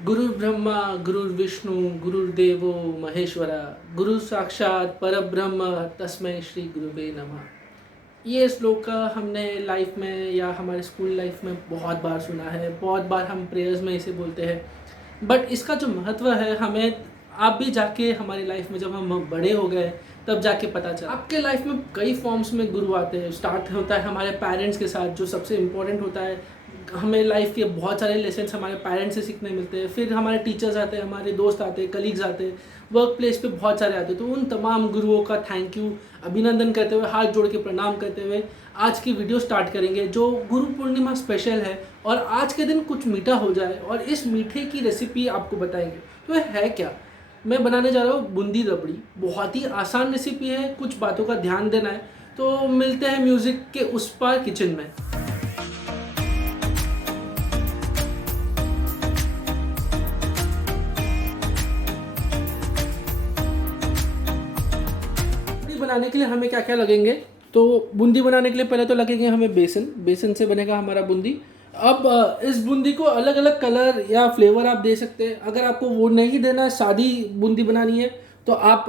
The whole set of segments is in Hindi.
गुरुर्ब्रह्मा गुरुर्विष्णु गुरुर्देवो महेश्वरा गुरु साक्षात परब्रह्म तस्मै श्री गुरुवे नमः। ये श्लोक हमने लाइफ में या हमारे स्कूल लाइफ में बहुत बार सुना है, बहुत बार हम प्रेयर्स में इसे बोलते हैं। बट इसका जो महत्व है हमें आप भी जाके हमारी लाइफ में जब हम बड़े हो गए तब जाके पता चला। आपके लाइफ में कई फॉर्म्स में गुरु आते हैं। स्टार्ट होता है हमारे पेरेंट्स के साथ, जो सबसे इम्पोर्टेंट होता है। हमें लाइफ के बहुत सारे लेसन्स हमारे पेरेंट्स से सीखने मिलते हैं। फिर हमारे टीचर्स आते हैं, हमारे दोस्त आते हैं, कलीग्स आते हैं, वर्क प्लेस पे बहुत सारे आते हैं। तो उन तमाम गुरुओं का थैंक यू, अभिनंदन करते हुए, हाथ जोड़ के प्रणाम करते हुए आज की वीडियो स्टार्ट करेंगे, जो गुरु पूर्णिमा स्पेशल है। और आज के दिन कुछ मीठा हो जाए और इस मीठे की रेसिपी आपको बताएंगे। तो ये है क्या? मैं बनाने जा रहा हूँ बूंदी रबड़ी। बहुत ही आसान रेसिपी है, कुछ बातों का ध्यान देना है। तो मिलते हैं म्यूज़िक के उस पार किचन में। बनाने के लिए हमें क्या क्या लगेंगे? तो बूंदी बनाने के लिए पहले तो लगेंगे हमें बेसन। बेसन से बनेगा हमारा बूंदी। अब इस बूंदी को अलग अलग कलर या फ्लेवर आप दे सकते हैं। अगर आपको वो नहीं देना है, सादी बूंदी बनानी है, तो आप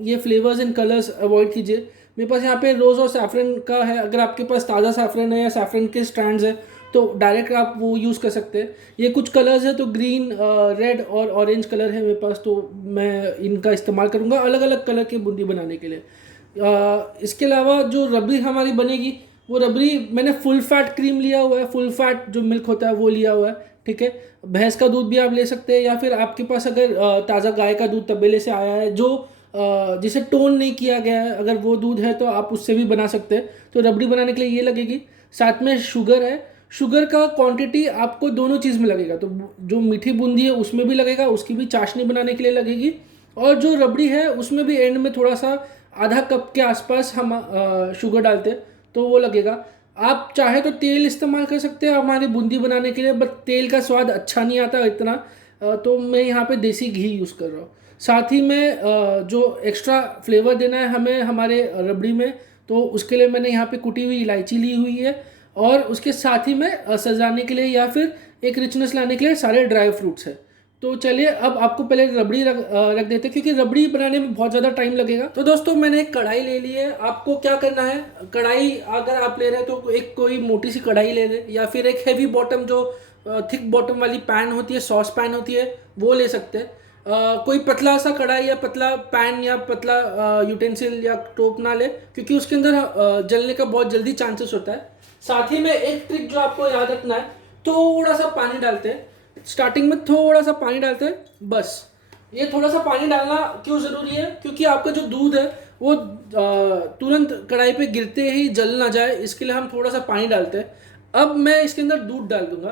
ये फ्लेवर्स एंड कलर्स अवॉइड कीजिए। मेरे पास यहाँ पे रोज़ और सैफरन का है। अगर आपके पास ताज़ा सैफरन है या सैफरन के स्ट्रैंड्स है तो डायरेक्ट आप वो यूज़ कर सकते हैं। ये कुछ कलर्स है, तो ग्रीन, रेड और ऑरेंज कलर है मेरे पास, तो मैं इनका इस्तेमाल करूँगा अलग अलग कलर की बूंदी बनाने के लिए। इसके अलावा जो रबड़ी हमारी बनेगी, वो रबड़ी मैंने फुल फैट क्रीम लिया हुआ है। फुल फैट जो मिल्क होता है वो लिया हुआ है, ठीक है। भैंस का दूध भी आप ले सकते हैं, या फिर आपके पास अगर ताज़ा गाय का दूध तबेले से आया है, जो जिसे टोन नहीं किया गया है, अगर वो दूध है तो आप उससे भी बना सकते हैं। तो रबड़ी बनाने के लिए ये लगेगी। साथ में शुगर है। शुगर का क्वांटिटी आपको दोनों चीज़ में लगेगा। तो जो मीठी बूंदी है उसमें भी लगेगा, उसकी भी चाशनी बनाने के लिए लगेगी। और जो रबड़ी है उसमें भी एंड में थोड़ा सा आधा कप के आसपास हम शुगर डालते हैं, तो वो लगेगा। आप चाहे तो तेल इस्तेमाल कर सकते हैं हमारी बूंदी बनाने के लिए, बट तेल का स्वाद अच्छा नहीं आता इतना। तो मैं यहाँ पे देसी घी यूज़ कर रहा हूँ। साथ ही में जो एक्स्ट्रा फ्लेवर देना है हमें हमारे रबड़ी में, तो उसके लिए मैंने यहाँ पे कुटी हुई इलायची ली हुई है। और उसके साथ ही में सजाने के लिए या फिर एक रिचनेस लाने के लिए सारे ड्राई फ्रूट्स है। तो चलिए अब आपको पहले रबड़ी रख देते हैं, क्योंकि रबड़ी बनाने में बहुत ज़्यादा टाइम लगेगा। तो दोस्तों मैंने एक कढ़ाई ले ली है। आपको क्या करना है, कढ़ाई अगर आप ले रहे हैं तो एक कोई मोटी सी कढ़ाई ले लें, या फिर एक हैवी बॉटम जो थिक बॉटम वाली पैन होती है, सॉस पैन होती है, वो ले सकते हैं। कोई पतला सा कढ़ाई या पतला पैन या पतला यूटेंसिल या टोप ना ले, क्योंकि उसके अंदर जलने का बहुत जल्दी चांसेस होता है। साथ ही में एक ट्रिक जो आपको याद रखना है, थोड़ा सा पानी डालते हैं स्टार्टिंग में, थोड़ा सा पानी डालते हैं बस। ये थोड़ा सा पानी डालना क्यों ज़रूरी है? क्योंकि आपका जो दूध है वो तुरंत कढ़ाई पे गिरते ही जल ना जाए, इसके लिए हम थोड़ा सा पानी डालते हैं। अब मैं इसके अंदर दूध डाल दूंगा।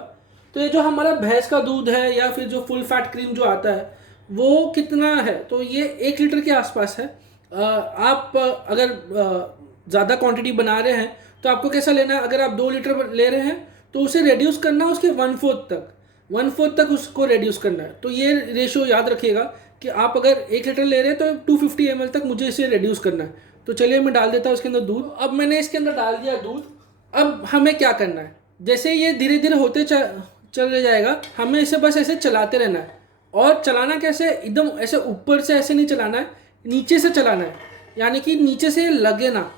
तो ये जो हमारा भैंस का दूध है या फिर जो फुल फैट क्रीम जो आता है, वो कितना है? तो ये 1 लीटर के आसपास है। आप अगर ज़्यादा क्वांटिटी बना रहे हैं तो आपको कैसा लेना है? अगर आप 2 लीटर ले रहे हैं तो उसे रेड्यूस करना उसके 1/4 तक उसको रेड्यूस करना है। तो ये रेशियो याद रखिएगा कि आप अगर 1 लीटर ले रहे हैं तो 250 ml तक मुझे इसे रेड्यूस करना है। तो चलिए मैं डाल देता हूँ इसके अंदर दूध। अब मैंने इसके अंदर डाल दिया दूध। अब हमें क्या करना है, जैसे ये धीरे धीरे होते चल जाएगा, हमें इसे बस ऐसे चलाते रहना है। और चलाना कैसे? एकदम ऐसे ऊपर से ऐसे नहीं चलाना है, नीचे से चलाना है, यानी कि नीचे से लगे ना,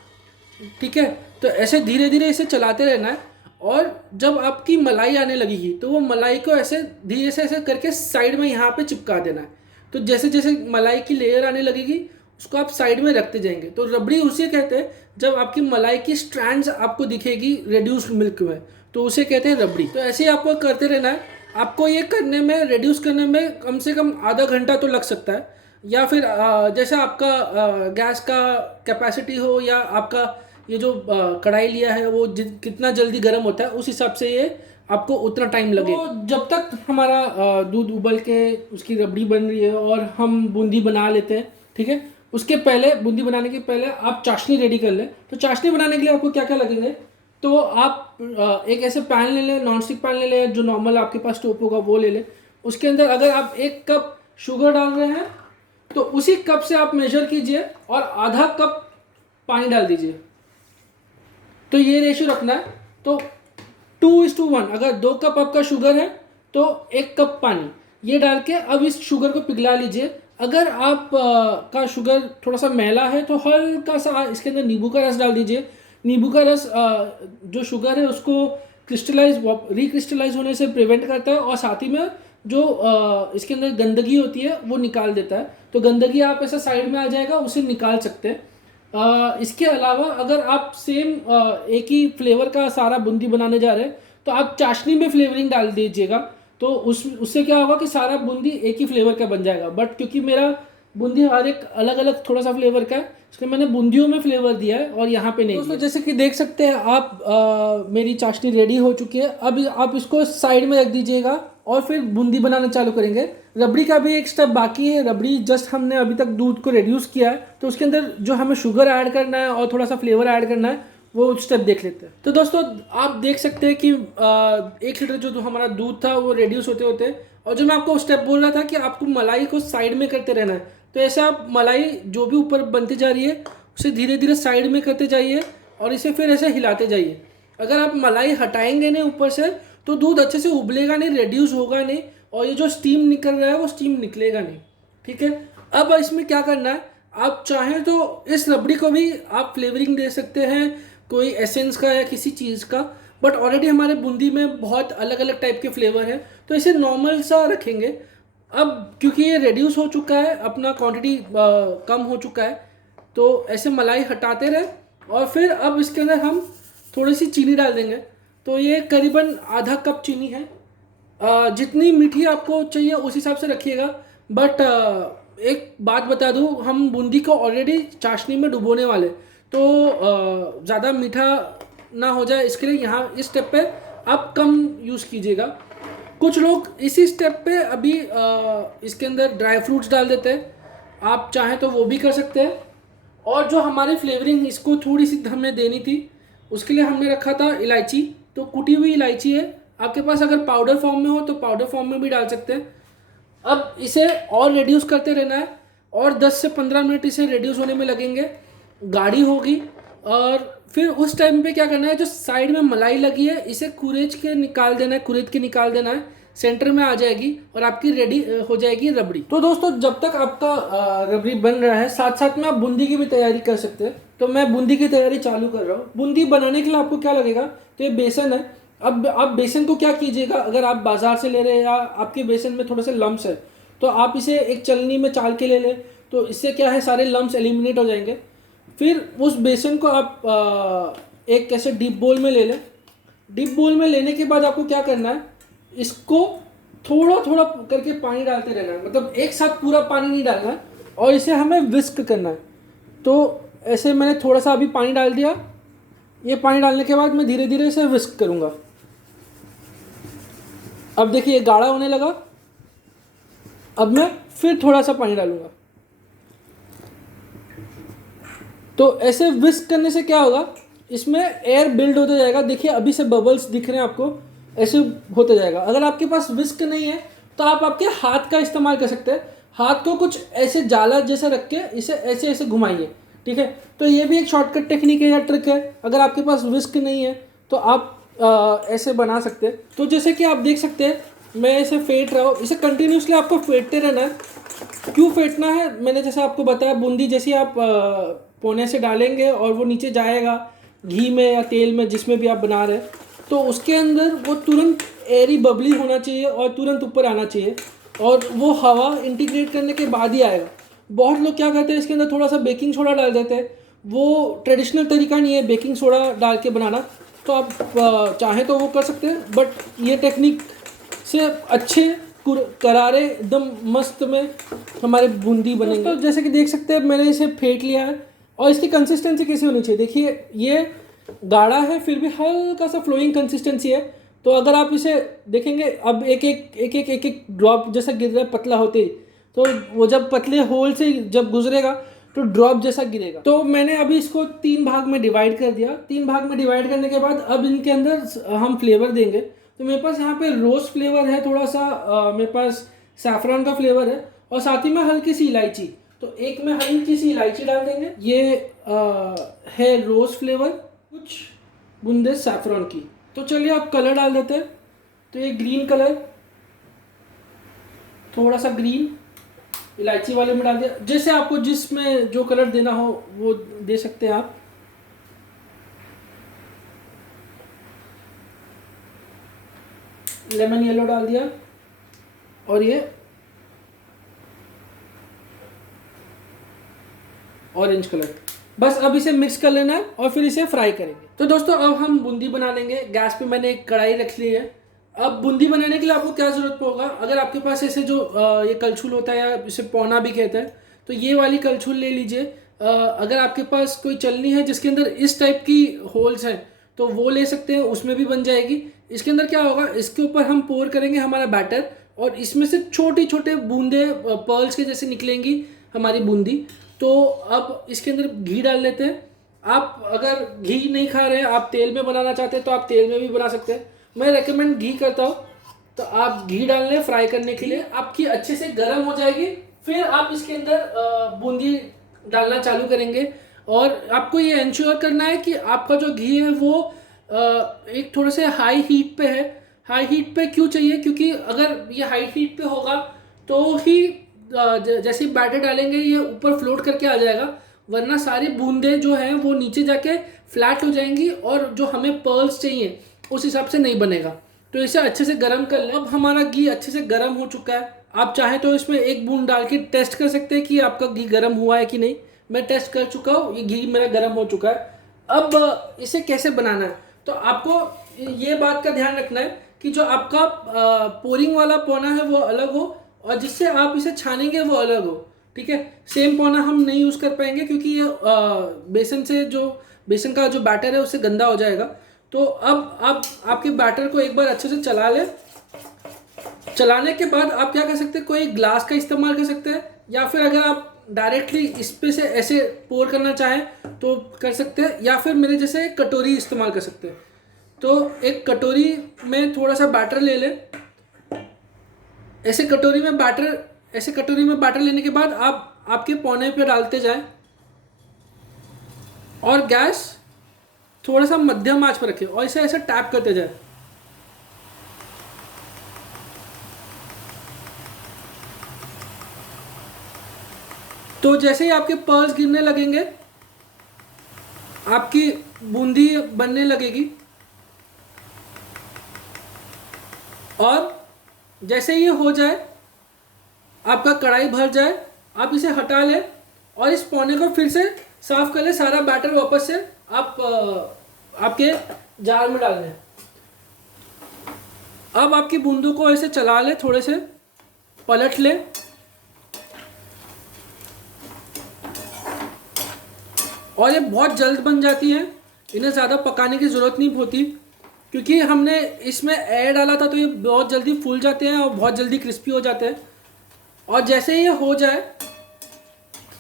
ठीक है। तो ऐसे धीरे धीरे इसे चलाते रहना है। और जब आपकी मलाई आने लगेगी तो वो मलाई को ऐसे धीरे से ऐसे करके साइड में यहाँ पे चिपका देना है। तो जैसे जैसे मलाई की लेयर आने लगेगी उसको आप साइड में रखते जाएंगे। तो रबड़ी उसे कहते हैं जब आपकी मलाई की स्ट्रैंड्स आपको दिखेगी रेड्यूस्ड मिल्क में, तो उसे कहते हैं रबड़ी। तो ऐसे ही आपको करते रहना है। आपको ये करने में, रेड्यूस करने में कम से कम आधा घंटा तो लग सकता है, या फिर जैसा आपका गैस का कैपेसिटी हो, या आपका ये जो कढ़ाई लिया है वो कितना जल्दी गर्म होता है, उस हिसाब से ये आपको उतना टाइम लगे। तो जब तक हमारा दूध उबल के उसकी रबड़ी बन रही है और हम बूंदी बना लेते हैं, ठीक है। उसके पहले, बूंदी बनाने के पहले आप चाशनी रेडी कर लें। तो चाशनी बनाने के लिए आपको क्या क्या लगेंगे? तो आप एक ऐसे पैन ले लें, नॉन स्टिक पैन ले लें, जो नॉर्मल आपके पास टोप होगा वो ले लें। उसके अंदर अगर आप 1 कप शुगर डाल रहे हैं तो उसी कप से आप मेजर कीजिए और आधा कप पानी डाल दीजिए। तो ये रेशियो रखना है। तो 2:1, अगर 2 कप आपका शुगर है तो 1 कप पानी, ये डाल के अब इस शुगर को पिघला लीजिए। अगर आप का शुगर थोड़ा सा मैला है तो हल्का सा इसके अंदर नींबू का रस डाल दीजिए। नींबू का रस जो शुगर है उसको रिक्रिस्टलाइज होने से प्रिवेंट करता है, और साथ ही में जो इसके अंदर गंदगी होती है वो निकाल देता है। तो गंदगी आप ऐसा साइड में आ जाएगा, उसे निकाल सकते हैं। इसके अलावा अगर आप सेम एक ही फ्लेवर का सारा बूंदी बनाने जा रहे हैं तो आप चाशनी में फ्लेवरिंग डाल दीजिएगा। तो उससे क्या होगा कि सारा बूंदी एक ही फ्लेवर का बन जाएगा। बट क्योंकि मेरा बूंदी हर एक अलग अलग थोड़ा सा फ्लेवर का है, इसलिए मैंने बूंदियों में फ्लेवर दिया है और यहाँ पे नहीं। दोस्तों जैसे कि देख सकते हैं आप, मेरी चाशनी रेडी हो चुकी है। अब आप इसको साइड में रख दीजिएगा और फिर बूंदी बनाना चालू करेंगे। रबड़ी का भी एक स्टेप बाकी है। रबड़ी जस्ट हमने अभी तक दूध को रिड्यूस किया है, तो उसके अंदर जो हमें शुगर ऐड करना है और थोड़ा सा फ्लेवर ऐड करना है वो स्टेप देख लेते हैं। तो दोस्तों आप देख सकते हैं कि 1 लीटर जो हमारा दूध था वो रिड्यूस होते होते, और जो मैं आपको स्टेप बोल रहा था कि आपको मलाई को साइड में करते रहना है, तो ऐसे आप मलाई जो भी ऊपर बनती जा रही है उसे धीरे धीरे साइड में करते जाइए और इसे फिर ऐसे हिलाते जाइए। अगर आप मलाई हटाएंगे नहीं ऊपर से तो दूध अच्छे से उबलेगा नहीं, रिड्यूस होगा नहीं, और ये जो स्टीम निकल रहा है वो स्टीम निकलेगा नहीं। ठीक है, अब इसमें क्या करना है, आप चाहें तो इस रबड़ी को भी आप फ्लेवरिंग दे सकते हैं, कोई एसेंस का या किसी चीज़ का। बट ऑलरेडी हमारे बूंदी में बहुत अलग अलग टाइप के फ्लेवर हैं, तो इसे नॉर्मल सा रखेंगे। अब क्योंकि ये रिड्यूस हो चुका है, अपना क्वांटिटी कम हो चुका है, तो ऐसे मलाई हटाते रहे और फिर अब इसके अंदर हम थोड़ी सी चीनी डाल देंगे। तो ये करीबन आधा कप चीनी है। जितनी मीठी आपको चाहिए उस हिसाब से रखिएगा। बट एक बात बता दूं, हम बूंदी को ऑलरेडी चाशनी में डुबोने वाले, तो ज़्यादा मीठा ना हो जाए इसके लिए यहाँ इस स्टेप पे आप कम यूज़ कीजिएगा। कुछ लोग इसी स्टेप पे अभी इसके अंदर ड्राई फ्रूट्स डाल देते हैं, आप चाहें तो वो भी कर सकते हैं। और जो हमारी फ्लेवरिंग इसको थोड़ी सी हमें देनी थी, उसके लिए हमने रखा था इलायची। तो कुटी हुई इलायची है, आपके पास अगर पाउडर फॉर्म में हो तो पाउडर फॉर्म में भी डाल सकते हैं। अब इसे और रिड्यूस करते रहना है और 10 से 15 मिनट इसे रिड्यूस होने में लगेंगे, गाढ़ी होगी। और फिर उस टाइम पे क्या करना है, जो साइड में मलाई लगी है इसे कुरेद के निकाल देना है, सेंटर में आ जाएगी और आपकी रेडी हो जाएगी रबड़ी। तो दोस्तों जब तक आपका रबड़ी बन रहा है, साथ साथ में आप बूंदी की भी तैयारी कर सकते हैं। तो मैं बूंदी की तैयारी चालू कर रहा हूँ। बूंदी बनाने के लिए आपको क्या लगेगा, तो ये बेसन है। अब आप बेसन को क्या कीजिएगा, अगर आप बाजार से ले रहे हैं या आपके बेसन में थोड़े से लम्स है तो आप इसे एक चलनी में चाल के ले लें, तो इससे क्या है सारे लम्स एलिमिनेट हो जाएंगे। फिर उस बेसन को आप एक ऐसे डीप बोल में ले लें। डीप बोल में लेने के बाद आपको क्या करना है, इसको थोड़ा थोड़ा करके पानी डालते रहना है, मतलब एक साथ पूरा पानी नहीं डालना है, और इसे हमें विस्क करना है। तो ऐसे मैंने थोड़ा सा अभी पानी डाल दिया। ये पानी डालने के बाद मैं धीरे धीरे इसे विस्क करूँगा। अब देखिए ये गाढ़ा होने लगा। अब मैं फिर थोड़ा सा पानी डालूंगा। तो ऐसे विस्क करने से क्या होगा, इसमें एयर बिल्ड होता जाएगा। देखिए अभी से बबल्स दिख रहे हैं आपको, ऐसे होता जाएगा। अगर आपके पास विस्क नहीं है तो आप आपके हाथ का इस्तेमाल कर सकते हैं। हाथ को कुछ ऐसे जाला जैसा रख के इसे ऐसे ऐसे घुमाइए। ठीक है, तो ये भी एक शॉर्टकट टेक्निक है या ट्रिक है। अगर आपके पास विस्क नहीं है तो आप ऐसे बना सकते हैं। तो जैसे कि आप देख सकते हैं मैं इसे फेंट रहा हूँ। इसे कंटिन्यूसली आपको फेंटते रहना है। क्यों फेंटना है, मैंने जैसे आपको बताया, बूंदी जैसी आप पोने से डालेंगे और वो नीचे जाएगा घी में या तेल में, जिसमें भी आप बना रहे हैं, तो उसके अंदर वो तुरंत एयरी बबली होना चाहिए और तुरंत ऊपर आना चाहिए, और वो हवा इंटीग्रेट करने के बाद ही आएगा। बहुत लोग क्या करते हैं, इसके अंदर थोड़ा सा बेकिंग सोडा डाल देते हैं। वो ट्रेडिशनल तरीका नहीं है बेकिंग सोडा डाल के बनाना, तो आप चाहें तो वो कर सकते हैं। बट ये टेक्निक से अच्छे करारे एकदम मस्त में हमारे बूंदी बनेंगे। तो जैसे कि देख सकते हैं मैंने इसे फेंट लिया है, और इसकी कंसिस्टेंसी कैसी होनी चाहिए, देखिए ये गाढ़ा है फिर भी हल्का सा फ्लोइंग कंसिस्टेंसी है। तो अगर आप इसे देखेंगे, अब एक एक ड्रॉप जैसा गिर रहा है पतला होते ही, तो वो जब पतले होल से जब गुजरेगा तो ड्रॉप जैसा गिरेगा। तो मैंने अभी इसको 3 भाग में डिवाइड कर दिया। 3 भाग में डिवाइड करने के बाद अब इनके अंदर हम फ्लेवर देंगे। तो मेरे पास यहाँ पे रोज़ फ्लेवर है, थोड़ा सा मेरे पास सैफरॉन का फ्लेवर है, और साथ ही में हल्की सी इलायची। तो एक में हल्की सी इलायची डाल देंगे। ये है रोज़ फ्लेवर, कुछ बूंदे सैफरॉन की। तो चलिए आप कलर डाल देते हैं। तो ये ग्रीन कलर, थोड़ा सा ग्रीन इलायची वाले में डाल दिया। जैसे आपको जिसमें जो कलर देना हो वो दे सकते हैं आप। लेमन येलो डाल दिया और ये ऑरेंज कलर। बस अब इसे मिक्स कर लेना है और फिर इसे फ्राई करेंगे। तो दोस्तों अब हम बूंदी बना लेंगे। गैस पे मैंने एक कढ़ाई रख ली है। अब बूंदी बनाने के लिए आपको क्या ज़रूरत होगा, अगर आपके पास ऐसे जो ये कलछुल होता है या इसे पौना भी कहते हैं, तो ये वाली कलछुल ले लीजिए। अगर आपके पास कोई चलनी है जिसके अंदर इस टाइप की होल्स हैं तो वो ले सकते हैं, उसमें भी बन जाएगी। इसके अंदर क्या होगा, इसके ऊपर हम पोर करेंगे हमारा बैटर और इसमें से छोटी छोटे बूंदे पर्ल्स के जैसे निकलेंगी हमारी बूंदी। तो अब इसके अंदर घी डाल लेते हैं। आप अगर घी नहीं खा रहे हैं, आप तेल में बनाना चाहते हैं तो आप तेल में भी बना सकते हैं। मैं रेकमेंड घी करता हूँ, तो आप घी डाल लें फ्राई करने के लिए। आपकी अच्छे से गर्म हो जाएगी, फिर आप इसके अंदर बूंदी डालना चालू करेंगे। और आपको ये इंश्योर करना है कि आपका जो घी है वो एक थोड़े से हाई हीट पे है। हाई हीट पे क्यों चाहिए, क्योंकि अगर ये हाई हीट पे होगा तो ही जैसे बैटर डालेंगे ये ऊपर फ्लोट करके आ जाएगा, वरना सारी बूंदें जो हैं वो नीचे जाके फ्लैट हो जाएंगी और जो हमें पर्ल्स चाहिए उस हिसाब से नहीं बनेगा। तो इसे अच्छे से गर्म कर लें। अब हमारा घी अच्छे से गर्म हो चुका है। आप चाहें तो इसमें एक बूंद डाल के टेस्ट कर सकते हैं कि आपका घी गर्म हुआ है कि नहीं। मैं टेस्ट कर चुका हूँ, ये घी मेरा गर्म हो चुका है। अब इसे कैसे बनाना है, तो आपको ये बात का ध्यान रखना है कि जो आपका पोरिंग वाला पौना है वो अलग हो और जिससे आप इसे छानेंगे वो अलग हो। ठीक है, सेम पौना हम नहीं यूज़ कर पाएंगे क्योंकि ये बेसन का जो बैटर है उससे गंदा हो जाएगा। तो अब आप आपके बैटर को एक बार अच्छे से चला लें। चलाने के बाद आप क्या कर सकते हैं, कोई ग्लास का इस्तेमाल कर सकते हैं या फिर अगर आप डायरेक्टली इस पे से ऐसे पोर करना चाहें तो कर सकते हैं, या फिर मेरे जैसे कटोरी इस्तेमाल कर सकते हैं। तो एक कटोरी में थोड़ा सा बैटर ले लें। ऐसे कटोरी में बैटर लेने के बाद आप आपके पौने पे डालते जाएं और गैस थोड़ा सा मध्यम आंच पर रखें और इसे ऐसे टैप करते जाएं। तो जैसे ही आपके पर्ल्स गिरने लगेंगे आपकी बूंदी बनने लगेगी। और जैसे ये हो जाए, आपका कढ़ाई भर जाए, आप इसे हटा लें और इस पौने को फिर से साफ कर लें। सारा बैटर वापस से आप आपके जार में डाल लें। अब आपकी बूंदों को ऐसे चला लें, थोड़े से पलट लें और ये बहुत जल्द बन जाती हैं। इन्हें ज़्यादा पकाने की ज़रूरत नहीं होती क्योंकि हमने इसमें एयर डाला था, तो ये बहुत जल्दी फूल जाते हैं और बहुत जल्दी क्रिस्पी हो जाते हैं। और जैसे ये हो जाए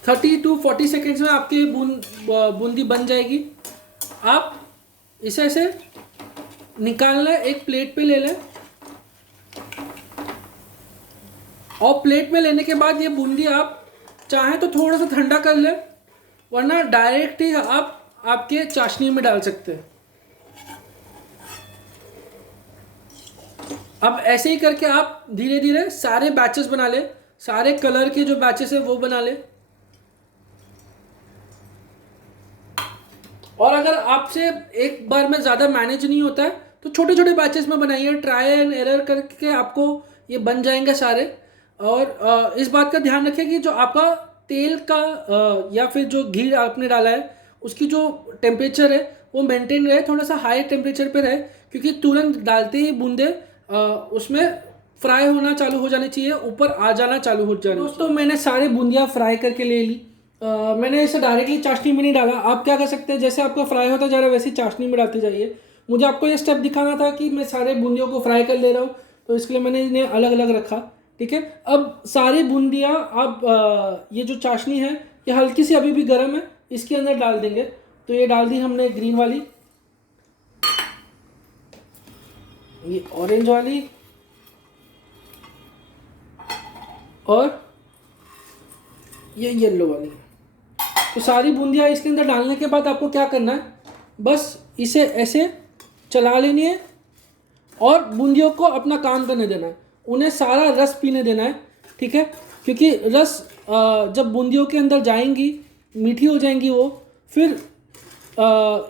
30 to 40 सेकेंड्स में आपकी बूंदी बन जाएगी। आप इसे ऐसे निकाल लें, एक प्लेट पे ले लें और प्लेट में लेने के बाद ये बूंदी आप चाहें तो थोड़ा सा ठंडा कर लें, वरना डायरेक्ट ही आप आपके चाशनी में डाल सकते हैं। अब ऐसे ही करके आप धीरे धीरे सारे बैचेस बना ले, सारे कलर के जो बैचेस है वो बना ले। और अगर आपसे एक बार में ज़्यादा मैनेज नहीं होता है तो छोटे छोटे बैचेस में बनाइए, ट्राई एंड एरर करके आपको ये बन जाएंगे सारे। और इस बात का ध्यान रखें कि जो आपका तेल का या फिर जो घी आपने डाला है उसकी जो टेम्परेचर है वो मेंटेन रहे, थोड़ा सा हाई टेम्परेचर पे रहे, क्योंकि तुरंत डालते ही बूंदे उसमें फ्राई होना चालू हो जानी चाहिए, ऊपर आ जाना चालू हो जाना। दोस्तों मैंने सारी बूंदियाँ फ्राई करके ले ली। मैंने इसे डायरेक्टली चाशनी में नहीं डाला। आप क्या कर सकते हैं, जैसे आपका फ्राई होता जा रहा है वैसे चाशनी में डालते जाइए। मुझे आपको ये स्टेप दिखाना था कि मैं सारे बूंदियों को फ्राई कर ले रहा हूँ, तो इसके लिए मैंने इन्हें अलग अलग रखा। ठीक है, अब सारी बूंदियाँ आप ये जो चाशनी है ये हल्की सी अभी भी गर्म है, इसके अंदर डाल देंगे। तो ये डाल दी हमने ग्रीन वाली, ये ऑरेंज वाली और ये येलो वाली। तो सारी बूंदियाँ इसके अंदर डालने के बाद आपको क्या करना है, बस इसे ऐसे चला लेनी है और बूंदियों को अपना काम करने देना है, उन्हें सारा रस पीने देना है। ठीक है, क्योंकि रस जब बूंदियों के अंदर जाएंगी मीठी हो जाएंगी वो, फिर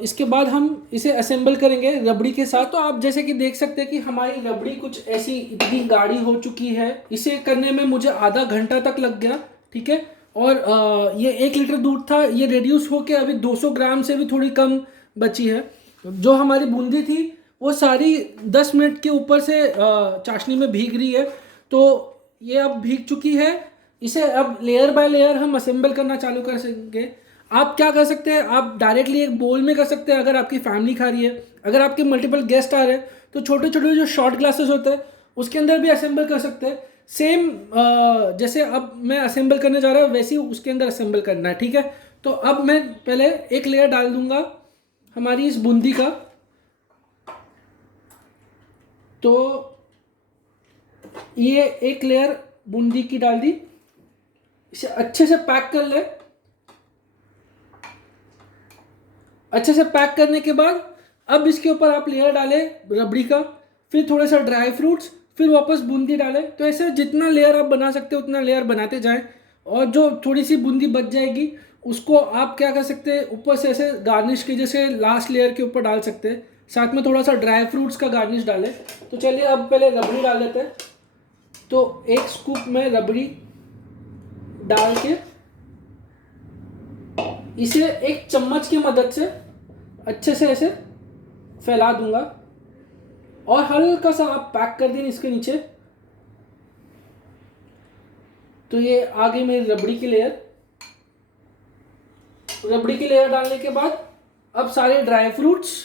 इसके बाद हम इसे असेंबल करेंगे रबड़ी के साथ। तो आप जैसे कि देख सकते हैं कि हमारी रबड़ी कुछ ऐसी इतनी गाढ़ी हो चुकी है। इसे करने में मुझे आधा घंटा तक लग गया, ठीक है। और ये 1 लीटर दूध था, ये रिड्यूस होके अभी 200 ग्राम से भी थोड़ी कम बची है। जो हमारी बूंदी थी वो सारी 10 मिनट के ऊपर से चाशनी में भीग रही है। तो ये अब भीग चुकी है। इसे अब लेयर बाय लेयर हम असेंबल करना चालू कर सकेंगे। आप क्या कर सकते हैं, आप डायरेक्टली एक बोल में कर सकते हैं अगर आपकी फैमिली खा रही है। अगर आपके मल्टीपल गेस्ट आ रहे हैं तो छोटे छोटे जो शॉर्ट ग्लासेस होते हैं उसके अंदर भी असेंबल कर सकते हैं। सेम जैसे अब मैं असेंबल करने जा रहा हूँ वैसे ही उसके अंदर असेंबल करना है, ठीक है। तो अब मैं पहले एक लेयर डाल दूंगा हमारी इस बूंदी का। तो ये एक लेयर बूंदी की डाल दी। इसे अच्छे से पैक कर ले। अच्छे से पैक करने के बाद अब इसके ऊपर आप लेयर डालें रबड़ी का, फिर थोड़ा सा ड्राई फ्रूट्स, फिर वापस बूंदी डालें। तो ऐसे जितना लेयर आप बना सकते हो उतना लेयर बनाते जाएं। और जो थोड़ी सी बूंदी बच जाएगी उसको आप क्या कर सकते हैं, ऊपर से ऐसे गार्निश की जैसे लास्ट लेयर के ऊपर डाल सकते हैं। साथ में थोड़ा सा ड्राई फ्रूट्स का गार्निश डालें। तो चलिए अब पहले रबड़ी डाल लेते हैं। तो 1 स्कूप में रबड़ी डाल के इसे एक चम्मच की मदद से अच्छे से ऐसे फैला दूंगा और हल्का सा आप पैक कर दें इसके नीचे। तो ये आगे मेरी रबड़ी की लेयर। रबड़ी की लेयर डालने के बाद अब सारे ड्राई फ्रूट्स।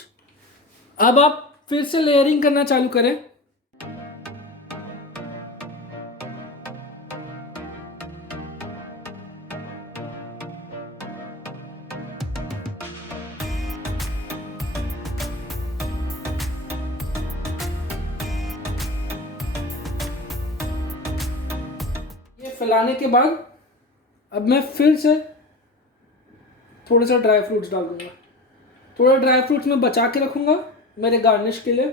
अब आप फिर से लेयरिंग करना चालू करें। फैलाने के बाद अब मैं फिर से थोड़ा सा ड्राई फ्रूट्स डाल दूंगा। थोड़ा ड्राई फ्रूट्स मैं बचा के रखूंगा मेरे गार्निश के लिए।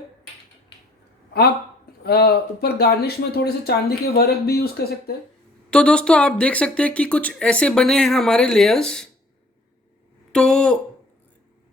आप ऊपर गार्निश में थोड़े से चांदी के वर्क भी यूज़ कर सकते हैं। तो दोस्तों आप देख सकते हैं कि कुछ ऐसे बने हैं हमारे लेयर्स। तो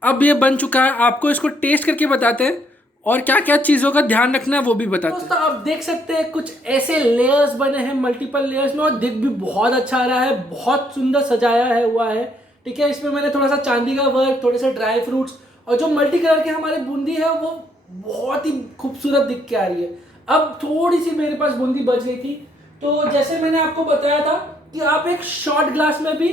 अब ये बन चुका है। आपको इसको टेस्ट करके बताते हैं और क्या क्या चीज़ों का ध्यान रखना है वो भी बताते हैं। दोस्तों आप देख सकते हैं कुछ ऐसे लेयर्स बने हैं मल्टीपल लेयर्स में और दिख भी बहुत अच्छा आ रहा है, बहुत सुंदर सजाया है हुआ है, ठीक है। इसमें मैंने थोड़ा सा चांदी का वर्क, थोड़े से ड्राई फ्रूट्स और जो मल्टी कलर के हमारे बूंदी है वो बहुत ही खूबसूरत दिख के आ रही है। अब थोड़ी सी मेरे पास बूंदी बच गई थी। तो जैसे मैंने आपको बताया था कि आप एक शॉर्ट ग्लास में भी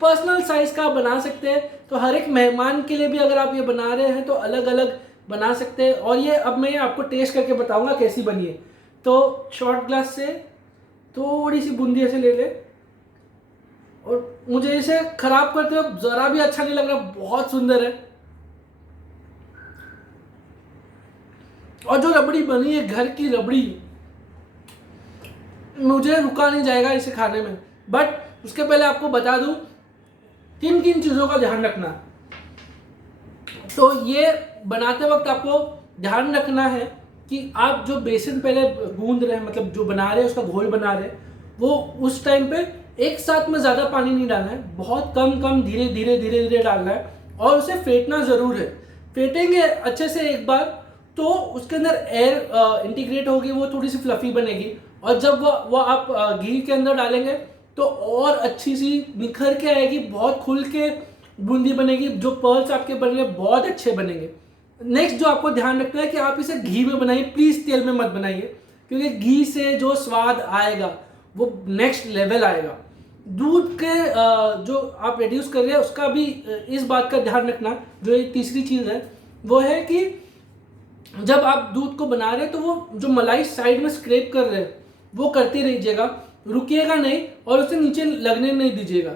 पर्सनल साइज का बना सकते हैं। तो हर एक मेहमान के लिए भी अगर आप ये बना रहे हैं तो अलग अलग बना सकते हैं। और ये अब मैं आपको टेस्ट करके बताऊंगा कैसी बनी है। तो शॉर्ट ग्लास से थोड़ी सी बूंदी ऐसे ले ले और मुझे इसे खराब करते हुए जरा भी अच्छा नहीं लग रहा, बहुत सुंदर है। और जो रबड़ी बनी है घर की रबड़ी, मुझे रुका नहीं जाएगा इसे खाने में। बट उसके पहले आपको बता दूं किन किन चीज़ों का ध्यान रखना। तो ये बनाते वक्त आपको ध्यान रखना है कि आप जो बेसन पहले गूंद रहे हैं, मतलब जो बना रहे हैं उसका घोल बना रहे हैं, वो उस टाइम पे एक साथ में ज़्यादा पानी नहीं डालना है, बहुत कम कम धीरे धीरे धीरे धीरे डालना है। और उसे फेंटना ज़रूर है। फेंटेंगे अच्छे से एक बार तो उसके अंदर एयर इंटीग्रेट होगी, वो थोड़ी सी फ्लफी बनेगी। और जब वो आप घी के अंदर डालेंगे तो और अच्छी सी निखर के आएगी, बहुत खुल के बूंदी बनेगी। जो पर्ल्स आपके बनेंगे बहुत अच्छे बनेंगे। नेक्स्ट जो आपको ध्यान रखना है कि आप इसे घी में बनाइए, प्लीज़ तेल में मत बनाइए, क्योंकि घी से जो स्वाद आएगा वो नेक्स्ट लेवल आएगा। दूध के जो आप रिड्यूस कर रहे हैं उसका भी इस बात का ध्यान रखना। जो एक तीसरी चीज़ है वो है कि जब आप दूध को बना रहे हैं तो वो जो मलाई साइड में स्क्रैप कर रहे हैं वो करते रहिएगा, रुकिएगा नहीं और उसे नीचे लगने नहीं दीजिएगा।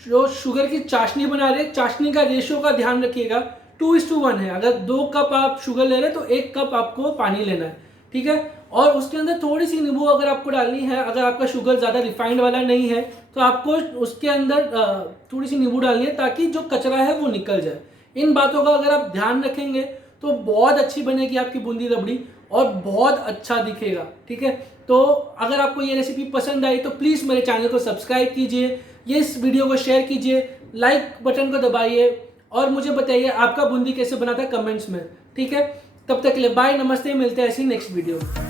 जो शुगर की चाशनी बना रहे हैं, चाशनी का रेशियो का ध्यान रखिएगा, 2:1 है। अगर 2 कप आप शुगर ले रहे हैं तो 1 कप आपको पानी लेना है, ठीक है। और उसके अंदर थोड़ी सी नींबू अगर आपको डालनी है, अगर आपका शुगर ज़्यादा रिफाइंड वाला नहीं है तो आपको उसके अंदर थोड़ी सी नींबू डालनी है ताकि जो कचरा है वो निकल जाए। इन बातों का अगर आप ध्यान रखेंगे तो बहुत अच्छी बनेगी आपकी बूंदी रबड़ी और बहुत अच्छा दिखेगा, ठीक है। तो अगर आपको ये रेसिपी पसंद आई तो प्लीज़ मेरे चैनल को सब्सक्राइब कीजिए, ये इस वीडियो को शेयर कीजिए, लाइक बटन को दबाइए और मुझे बताइए आपका बूंदी कैसे बना था कमेंट्स में। ठीक है, तब तक के लिए बाय, नमस्ते, मिलते हैं ऐसी नेक्स्ट वीडियो।